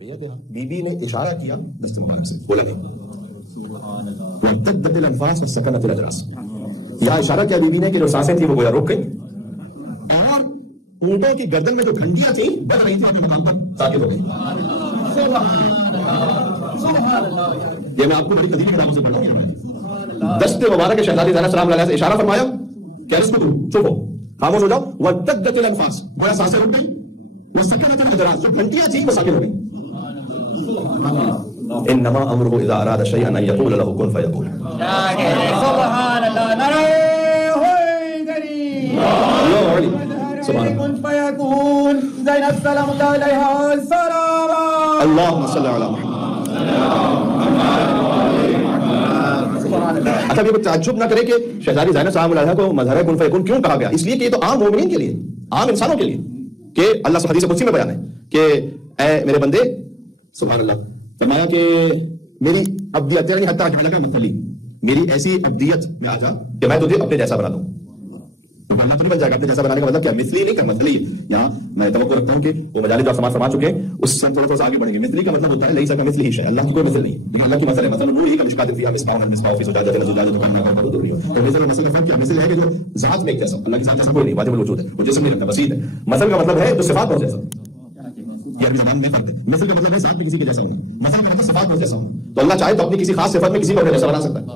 بیوی نے اشارہ کیا دست مبارک سے، بولا نہیں وَارْتَدَّتِ الْأَنْفَاسُ وَسَكَنَتِ الْأَجْرَاسُ، یہاں اشارہ کیا بیوی نے کہ جو سانسیں تھیں وہ گویا رک گئی، اور اونٹوں کی گردن میں جو گھنٹیاں تھیں بڑھ رہی تھیں اپنے مقام پر ساکت ہو گئی. یہ میں آپ کو بڑی قدیمی کتابوں سے پڑھا ہوں. دست مبارک شہزادی زینب سلام علیہ سے اشارہ فرمایا کہ اسکتو، چپ ہو، خاموش ہو جاؤ. وَارْتَدَّتِ الْأَنْفَاسُ، گویا سانسیں رک گئی. وَسَكَنَتِ الْأَجْرَاسُ، جو گھنٹیاں تھیں وہ ساکت ہو گئی. انما امره اذا اراد شيئا ان يقول له كن فيكون. سبحان اللہ، نعرہ حیدری، سبحان کن فیکون. زینب سلام اللہ علیہا السلام. اللهم صل علی محمد. اچھا یہ تعجب نہ کرے کہ شہزادی زینب سلام اللہ علیہا کو مظہر کن فیکون کیوں کہا گیا؟ اس لیے کہ یہ تو عام مومنین کے لیے، عام انسانوں کے لیے، کہ اللہ سے حدیث قدسی میں بیان ہے کہ اے میرے بندے، سبحان اللہ، فرمایا کہ میری ابدیت یعنی حتیٰ جعلک مثلی، میری ایسی ابدیت میں آ جا کہ میں تجھے اپنے جیسا بنا دوں. تو اللہ تو نہیں بن جائے گا. اپنے جیسا بنانے کا مطلب کیا؟ مثلی نہیں کر مثلی. یہاں میں توقع رکھتا ہوں کہ وہ مجالس جو آپ سماعت فرما چکے ہیں اس سے تھوڑا سا آگے بڑھیں گے. مثلی کا مطلب ہوتا ہے لیس کمثلہ شیء، اللہ کی کوئی مثل نہیں، لیکن اللہ کی مثل ہے. مثلا نوره کمشکاۃ فیہا مصباح، المصباح فی زجاجۃ، الزجاجۃ کأنہا کوکب درّی. تو مثل اور مثل کا فرق کیا؟ مثل ہے کہ جو ذات میں ایک جیسا، اللہ کی ذات جیسا کوئی نہیں، واجب الوجود ہے، وہ جسم نہیں رکھتا، بسیط ہے. مثل کا مطلب ہے جو صفات پر جیسا. یہ عربی زبان میں فرق ہے. مثل کا مطلب ہے ذات میں کسی کے جیسا ہونا، مثل کا مطلب صفات میں جیسا ہونا. تو اللہ چاہے تو اپنی کسی خاص صفت میں کسی کو اپنے جیسا بنا سکتا ہے.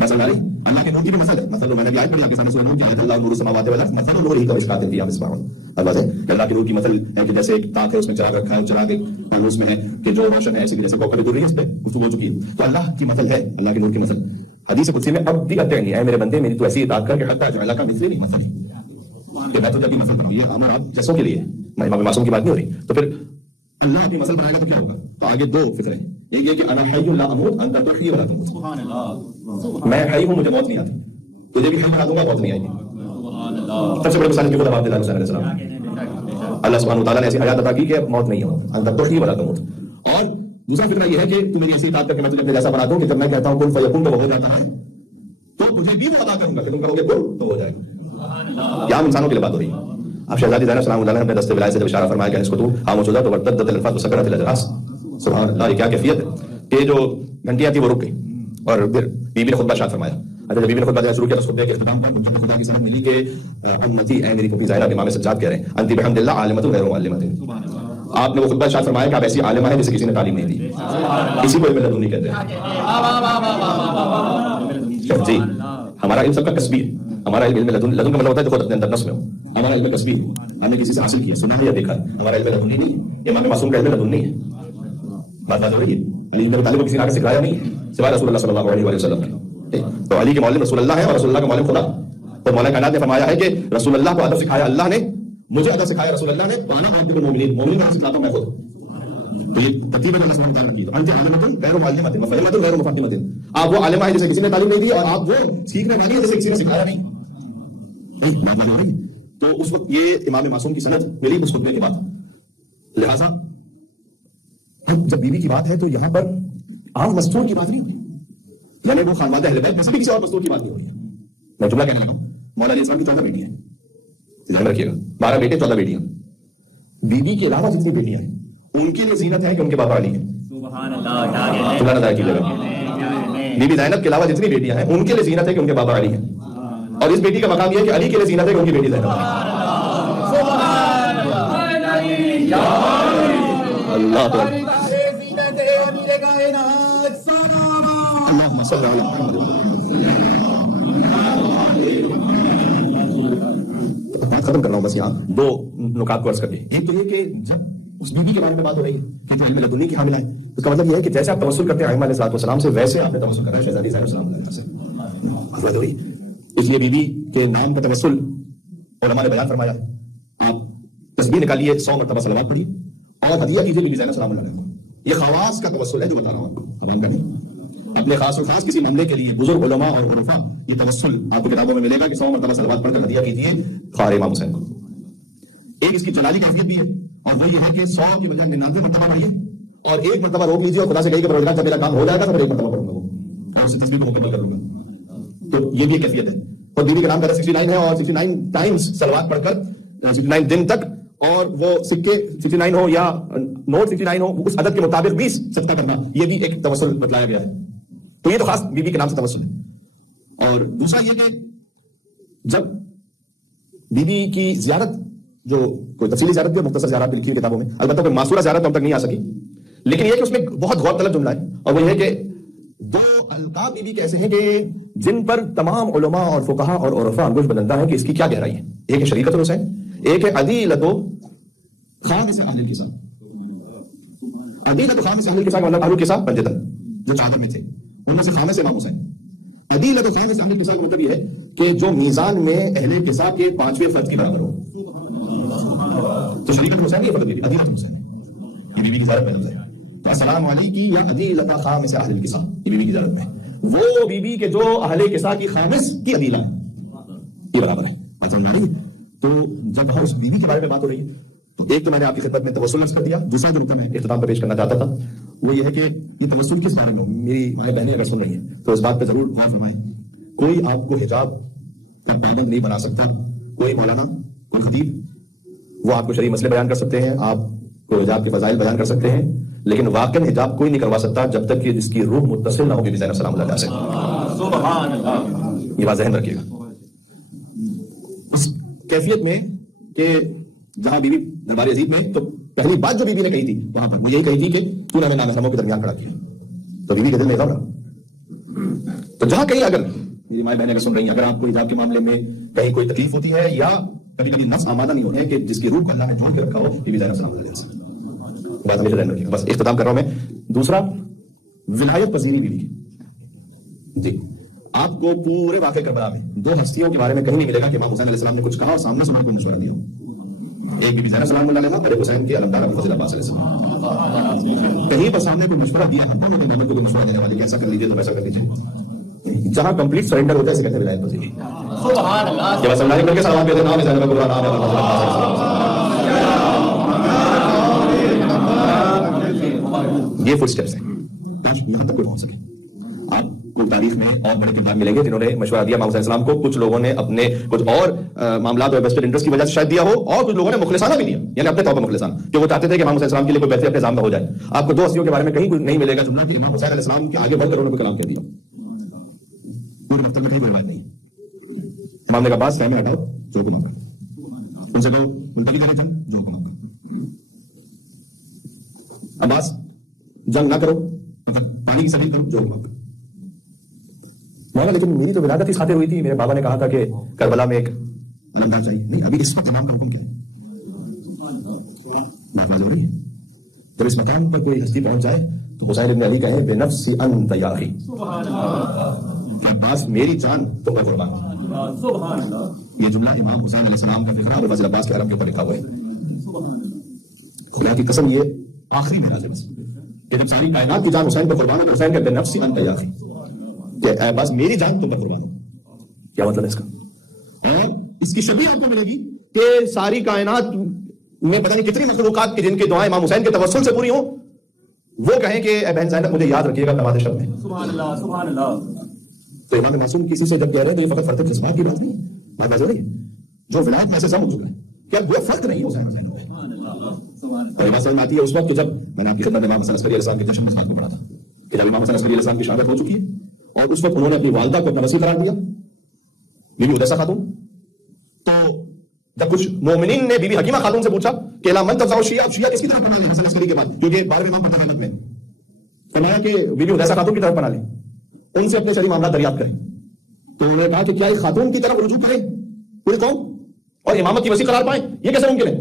مثلا اللہ کے نور کی بھی مثل ہے. مثلا میں نے بھی آیت پڑھی آپ کے سامنے سورہ نور کی، اللہ نور السماوات والارض مثل نورہ کمشکاۃ فیہا مصباح. اللہ ہے کہ اللہ کے نور کی مثل ہے کہ جیسے ایک تاک ہے اس میں چراغ رکھا ہے، چراغ ایک فانوس میں ہے کہ جو روشن ہے، ایسے کہ جیسے کوکب درّی اس پہ گفتگو ہو چکی ہے. تو اللہ کی مثل ہے، اللہ کے نور کی مثل. حدیث قدسی میں اب بھی اطیعنی، اے میرے بندے میری تو ایسی اطاعت کر کہ حتیٰ جعلک مثلی مثل، کہ میں تو جب بھی مثل بناؤں. یہ ہمارا آپ جیسوں کے لیے، امام معصوم کی بات نہیں ہو رہی. تو پھر اللہ اپنی مثل بنائے گا تو کیا ہوگا؟ تو آگے دو فکریں، ایک یہ کہ انا حی لا اموت انت تحیی ولا تموت، میں حی ہوں مجھے موت نہیں آتی، تجھے بھی حی بنا دوں گا موت نہیں آئے گی. سب سے بڑے مثال جو خدا عبد اللہ علیہ السلام، اللہ سبحانہ وتعالیٰ نے ایسی حیات عطا کی کہ موت نہیں ہو، انت تحیی ولا تموت. اور دوسرا فکرہ یہ ہے کہ تو میری ایسی اطاعت کر کے میں تجھے اپنے جیسا بنا دوں کہ جب میں کہتا ہوں کن فیکون تو وہ ہو جاتا ہے، تو تجھے بھی وہ ادا کروں گا کہ تم کہو گے کن تو ہو جائے گا. یہ عام انسانوں کے لیے بات ہو رہی ہے. اب شہزادی زینب سلام اللہ علیہ نے اپنے دست ولایت سے جب اشارہ فرمایا کہ اس کو تو خاموش ہو جا، تو وارتدت الانفاس وسکنت الاجراس. سبحان اللہ، یہ کیا کیفیت ہے کہ جو گھنٹیاں تھیں وہ رک گئی. اور پھر بیوی نے خطبہ ارشاد فرمایا. اچھا جب بیوی نے خطبہ دینا شروع کیا تو خطبے کے اختتام پر خدا کی سمجھ ملی کہ امتی، اے میری پھوپھی زینب، امام سجاد کہہ رہے ہیں انتی بحمد اللہ عالمۃ غیر معلمۃ. آپ نے وہ خطبہ ارشاد فرمایا کہ آپ ایسی عالمہ ہیں جسے کسی نے تعلیم نہیں دی. اسی کو علم لدنی کہتے ہیں. جی ہمارا علم سب کا کسبی ہے. ہمارا علم لدن کا مطلب ہوتا ہے جو خود اپنے اندر نفس میں ہو. ہمارا علم کسبی ہے، ہم نے کسی سے حاصل کیا، سنا ہے یا دیکھا ہے. ہمارا علم لدنی نہیں ہے. امام معصوم کا علم لدنی ہے. بات ہو رہی ہے. علی بن طالب کو کسی نے آگے سکھایا نہیں سوائے رسول اللہ صلی اللہ علیہ وسلم. تو علی کے معلم رسول اللہ ہے اور رسول اللہ کا معلم خدا. تو مولا کائنات نے فرمایا ہے کہ رسول اللہ کو ادب سکھایا اللہ نے، مجھے ادب سکھایا رسول اللہ نے. وانا معلم المؤمنین، مومنین کو سکھاتا ہوں میں خود. تو یہ ترتیب ہے اللہ سبحانہ وتعالیٰ کی. تو انت عالمۃ غیر معلمۃ مفہمۃ غیر مفہمۃ. آپ وہ عالمہ ہے جسے کسی نے تعلیم نہیں دی، اور آپ وہ سیکھنے والی ہے جسے کسی نے سکھایا نہیں. تو اس وقت یہ امام معصوم کی سند ملی اس خطبے کے بعد. لہٰذا جب بیوی کی بات ہے تو یہاں پر عام مستور کی بات نہیں ہوئی، یعنی وہ خانوادہ اہل بیت میں سے بھی کسی اور مستور کی بات نہیں ہو رہی ہے. میں جملہ کہنے لگا ہوں، مولا علیہ السلام کی 14 بیٹیاں ہیں، دھیان رکھیے گا، 12 بیٹے 14 بیٹیاں. بیوی کے علاوہ جتنی بیٹیاں ہیں ان کے لیے زینت ہے کہ ان کے بابا علی ہیں. سبحان اللہ، اللہ ادا کیجیے گا. بیوی زینب کے علاوہ جتنی بیٹیاں ہیں ان کے لیے زینت ہے کہ ان کے بابا علی ہیں. اور اس بیٹی کا مقام یہ ہے کہ علی کے لیے زینت ہے کہ ان کی بیٹی زینب ہے. اللہ تو اللہم صلی علی محمد. بات ختم کر رہا ہوں بس یہاں دو نکات کو عرض کر کے. ایک تو یہ کہ جب اس بیوی کے بارے میں بات ہو رہی ہے کہ جو علم لدنی کی حاملہ ہے، اس کا مطلب یہ ہے کہ جیسے آپ توسل کرتے ہیں ائمہ علیہ السلام سے، ویسے آپ نے توسل کرنا ہے شہزادی زینب سلام اللہ سے. حضرت ہوئی اس لیے بیوی کے نام کا توسل علماء نے بیان فرمایا. آپ تسبیح نکالیے، 100 مرتبہ صلوات پڑھیے اور ہدیہ کیجیے بیوی زینب سلام اللہ علیہ. یہ خواص کا توسل ہے جو بتا رہا ہوں، حرام کا نہیں. اپنے خاص اور خاص کسی معاملے کے لیے بزرگ علماء اور عرفاء یہ توسل آپ کو کتابوں میں ملے گا کہ 100 مرتبہ صلوات پڑھ کر ہدیہ کیجیے خوار امام حسین کو. ایک اس کی جلالی کیفیت بھی ہے، اور وہ یہ ہے کہ 100 کی بجائے 99 مرتبہ پڑھیے اور ایک مرتبہ روک لیجیے اور خدا سے کہیے کہ پروردگار جب میرا کام ہو جائے گا تو پھر ایک مرتبہ پڑھوں گا اور اس تسبیح کو مکمل کر لوں گا. تو یہ بھی ایک کیفیت ہے. اور بیوی کا نام 69 ہے اور 69 ٹائمز صلوات پڑھ کر 69 دن تک، اور وہ سکے 69 ہو یا नोट 69 हो, उस अदद के मुताबिक 20 सदका करना, ये भी एक तवस्सुल बतलाया गया है। तो ये तो खास बीबी के नाम से तवस्सुल है। और दूसरा ये कि जब बीबी की जियारत, जो कोई तफसीली जियारत भी, मुख्तसर जियारत भी लिखी हुई किताबों में, अलबत्ता कोई मासूरा जियारत हम तक नहीं आ सकी, लेकिन ये कि उसमें बहुत गौर तलब जुमला है, और वो ये है कि दो अलकाब बीबी कैसे हैं कि जिन पर तमाम उलमा और फुकहा और उरफा अंगुश बदलता है कि इसकी क्या गहराई है। एक है शरीकतुल हुसैन, एक है अदीलतो खामिस अहलिल किसा। अदीलतो खामिस अहलिल किसा का मतलब अहलुल किसा पंजतन जो चादर में थे, उनमें से खामिस इमाम हुसैन। अदीलतो खामिस अहलिल किसा का मतलब ये है कि जो मीजान में अहले किसा के 5वें फर्द के बराबर हो। तो शरीकतुल हुसैन ये फर्द बीबी, अदीलतो हुसैन ये बीबी की ज़ियारत में लफ्ज़ है। तो अस्सलाम वालेकी या अदीलता खामिस अहलिल किसा, ये बीबी की ज़ियारत में वो बीबी के जो अहले किसा की खामिस की अदीला है, ये बराबर है। तो जब उस बीबी के बारे में बात हो रही है, तो एक तो मैंने आपकी खिदमत में तवस्सुल कर दिया, दूसरा जो नुकता मैं इख्तिताम पर पेश करना चाहता था वो ये है कि ये तवस्सुल किस बारे में हो। मेरी माएं बहनें अगर सुन रही हैं तो इस बात पे जरूर गौर फरमाएं। कोई आपको हिजाब का पाबंद नहीं बना सकता, कोई मौलाना, कोई खतीब, वो आपको शरई मसले बयान कर सकते हैं, आपको हिजाब के फजाइल बयान कर सकते हैं, लेकिन वाकई हिजाब कोई नहीं करवा सकता जब तक कि जिसकी रूह मुत्तसिल ना हो बीबी ज़ैनब सलामुल्लाह अलैहा से। सुभान अल्लाह, ये बात ज़हन रखिएगा। उस कैफियत में कि जहां बीबी दरबार अजीज में, तो पहली बात जो बीबी ने कही थी वहां पर वो यही कही थी कि तूने हमें नामहरमों के दरमियान खड़ा किया। तो बीबी के दिल में गम रहा। तो जहां कहीं अगर मेरी माएं बहनें अगर सुन रही हैं, अगर आपको हिजाब के मामले में कहीं कोई तकलीफ होती है या कभी कभी नफ्स आमादा नहीं होता है कि जिसकी रूह को अल्लाह ने जोड़ के रखा हो, बीबी ज़ैनब सलामुल्लाह अलैहा से बात हमेशा ध्यान रखिएगा। बस इख्तिताम कर रहा हूं मैं। दूसरा, विलायत पजीरी बीबी की। जी, आपको पूरे वाक़े करबला में दो हस्तियों के बारे में कहीं नहीं मिलेगा कि इमाम हुसैन अलैहिस्सलाम ने कुछ कहा और सामने से उन्होंने मशवरा दिया। एक बीबी ज़ैनब सलामुल्लाह अलैहा और एक हुसैन के अलमदार अबू फज़ल अब्बास अलैहिस्सलाम, कहीं पर सामने कोई मशवरा दिया है, दोनों ने को मशवरा देने वाले कि ऐसा कर लीजिए तो वैसा कर लीजिए। जहां कंप्लीट सरेंडर होता है इसे कहते हैं विलायत पजीरी। सुभान अल्लाह, जब सल्लल्लाहु अलैहि वसल्लम के नाम है ज़ैनब का नाम है, ये फुल स्टेप्स हैं यहां तक कोई पहुंच सके। आपको तारीख में और बड़े किरदार मिलेंगे जिन्होंने मशवरा दिया इमाम हुसैन सलाम को। कुछ लोगों ने अपने कुछ और मामलात और वेस्टेड इंटरेस्ट की वजह से शायद दिया हो, और कुछ लोगों ने मुखलिसाना भी दिया, यानी अपने तौर पर मुखलिसाना, कि वो चाहते थे कि इमाम हुसैन सलाम के लिए कोई बेहतर अपने जाम हो जाए। आपको दो हस्तियों के बारे में कहीं नहीं मिलेगा जुमला कि इमाम हुसैन अलैहिस्सलाम के आगे बढ़कर उन्होंने कलाम कर दिया। पूरे मकतब में कहीं कोई बात नहीं। इमाम ने कहा बात सहमे हटाओ जो को मांगा, उनसे कहो मुल्तकी जंग जो को मांगा, अब्बास जंग ना करो, पानी की सभी करो जो को मांगा। मौला लेकिन मेरी तो विलादत ही खातिर हुई थी, मेरे बाबा ने कहा था कि करबला में एक अलमदार चाहिए। नहीं, अभी इस वक्त इमाम का हुक्म क्या है, नाफिज हो रही है। जब इस मकाम पर कोई हस्ती पहुंच जाए तो हुसैन इब्न अली कहे बेनफ्सी अंत या अखी, अब्बास मेरी जान तो मैं कुर्बान हूं। ये जुमला इमाम हुसैन अलैहिस्सलाम का फिक्र अबू फज़ल अब्बास के हरम के ऊपर लिखा हुआ है। खुदा की कसम ये आखिरी में नाज़िल कि जब सारी कायनात की जान हुसैन पर कुर्बान है तो हुसैन कहते हैं नफ्सी अंत या अखी, कि बस मेरी जान तुम पर कुर्बान हो। क्या मतलब है इसका? और इसकी शबीह आपको मिलेगी कि सारी कायनात में पता नहीं कितनी मखलूकात की जिनकी दुआएं इमाम हुसैन के तवस्सुल से पूरी हो, वो कहें कि ए बहन ज़ैनब मुझे याद रखिएगा नमाज़ शब में। सुभान अल्लाह, सुभान अल्लाह। तो इमाम मासूम किसी से जब कह रहे हैं तो ये फकत फर्द जज्बात की बात नहीं, बात वाज़ेह नहीं, जो विलायत में से सब हो चुका है, क्या वो फर्क नहीं हुसैन हुसैन हो। और बात समझ में आती है उस वक्त जब मैंने आपकी खिदमत में इमाम हसन अस्करी अलैहिस्सलाम के जश्न में इस बात को पढ़ा था कि जब इमाम हसन अस्करी अलैहिस्सलाम की शहादत हो चुकी है और उस वक्त उन्होंने अपनी वालिदा को अपना वसी करार दिया, बीबी उदैसा खातून। तो जब कुछ मोमिनीन ने बीबी हकीमा खातून से पूछा कि ला मन तफ़ज़ाउ शिया, शिया किसकी तरफ बना ले हसन अस्करी के बाद, क्योंकि 12वें इमाम पर में फरमाया कि बीबी उदैसा खातून की तरफ बना ले, उनसे अपने शरई मामला दरियाफ्त करें। तो उन्होंने कहा कि क्या एक खातून की तरफ रुजू करें पूरी कौम और इमामत की वसी करार पाए, ये कैसे मुमकिन है?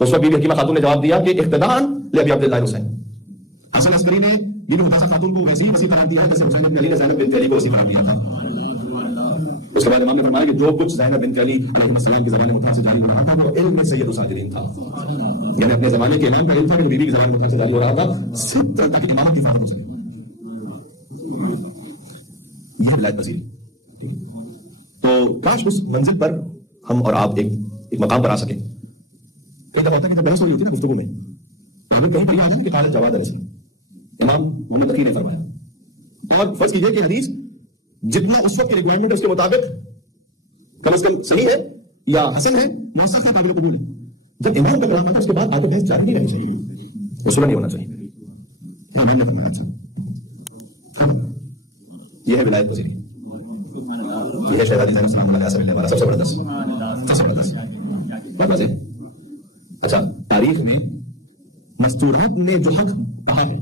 तो उस वक्त बीबी हकीमा खातून ने जवाब दिया कि इख्तिदान ले अबी अब्दुल्लाह हुसैन। हसन अस्करी ने बीबी उदैसा खातून को वैसी वसी करार दिया जैसे हुसैन बिन अली ने ज़ैनब बिन्त अली को वसी करार दिया था। उसके बाद इमाम ने फरमाया कि जो कुछ ज़ैनब बिन्त अली अलैहिस्सलाम के ज़माने मुताह से जारी हो रहा था वो इल्म में सय्यदुस साजिदीन था, यानी अपने ज़माने के इमाम का इल्म था कि बीबी के ज़माने मुताह से जारी हो रहा था सिर्फ ताकि इमामत की फाहत हो सके। यह विलायत पजीरी। तो काश उस मंजिल पर हम और आप एक मकाम पर आ सके। कई दफा होता है कि बहस हो रही होती है ना गुफ्तगू में, तो हमें कहीं पर यह आता है कि काल जवाद अलैहिस्सलाम इमाम मोहम्मद तकी ने फरमाया, और फर्ज कीजिए कि हदीस जितना उस वक्त की रिक्वायरमेंट है उसके मुताबिक कम से कम सही है या हसन है, मुसक्का काबिल कबूल है। जब इमाम का कलाम आता है उसके बाद आगे बहस जारी नहीं रहनी चाहिए। उसूलन नहीं होना चाहिए। इमाम ने फरमाया अच्छा ये है विलायत पजीरी, ये है शहजादी ज़ैनब सलाम अलैहा से मिलने वाला सबसे बड़ा दर्स, सबसे बड़ा दर्स। बहुत मजे। अच्छा, तारीख में मस्तूरात ने जो हक कहा है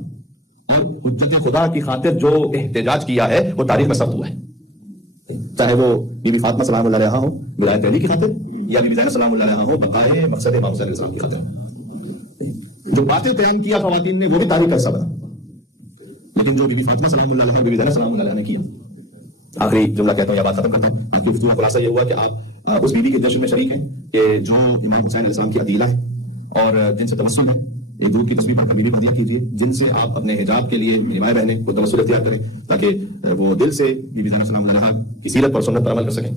और हुज्जत खुदा की खातिर जो एहतजाज किया है वो तारीख में सब हुआ है, चाहे वो बीबी फातिमा सलाम अलैहा हो विलायत अली की खातिर या बीबी ज़ैनब सलाम अलैहा हो बकाए मकसद इमाम हुसैन अलैहिस्सलाम की खातिर। जो बातें कयाम किया खवातीन ने वो भी तारीख का हिस्सा बना, लेकिन जो बीबी फातिमा सलाम अलैहा और बीबी ज़ैनब सलाम अलैहा ने किया। आखिरी जुमला कहता हूँ या बात खत्म करता हूँ। आपकी गुफ्तगू का खुलासा ये हुआ कि आप उस बीवी के जश्न में शरीक हैं कि जो इमाम हुसैन अलैहिस्सलाम की अदीला है और जिनसे तवस्सुल है, एक दूर की तस्वीर पर कभी भी पढ़ दिया कीजिए, जिनसे आप अपने हिजाब के लिए मेरी माएं बहनें को तवस्सुल इख्तियार करें ताकि वो दिल से बीबी ज़ैनब सलाम अलैहा की सीरत पर सुन्नत पर अमल कर सकें।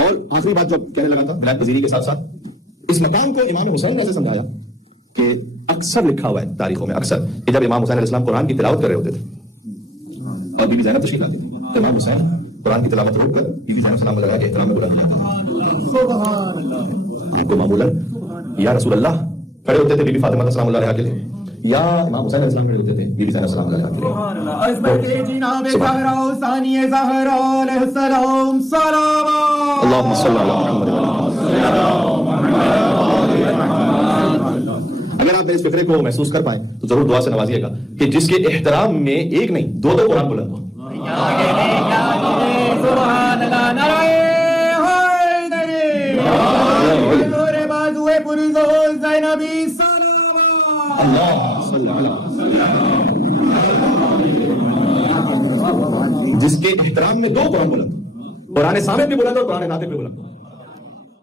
और आखिरी बात जो कहने लगा था विलायत पजीरी के साथ साथ इस मकाम को इमाम हुसैन ने ऐसे समझाया कि अक्सर लिखा हुआ है तारीखों में अक्सर कि जब इमाम हुसैन अलैहिस्सलाम कुरान की तिलावत कर रहे होते थे और बीबी ज़ैनब तशरीफ लाती थी तो इमाम हुसैन कुरान की तिलावत रोककर बीबी ज़ैनब सलाम अलैहा के एहतराम में बुलंद लाते थे। आपको मामूलन या रसूल अल्लाह खड़े होते थे बीबी फातिमा सलाम अलैहा के लिए या इमाम हुसैन अलैहिस्सलाम खड़े होते थे बीबी ज़ैनब सलाम अलैहा के लिए। अल्लाहुम्मा सल्ली अला मुहम्मद। अगर आप इस फिक्रे को महसूस कर पाए तो जरूर दुआ से नवाजिएगा कि जिसके एहतराम में एक नहीं दो दो कुरान बुलंद हो। जिसके एहतराम में दो कुरान बुलंद, कुरान सामित भी बुलंद और कुरान नातिक भी बुलंद।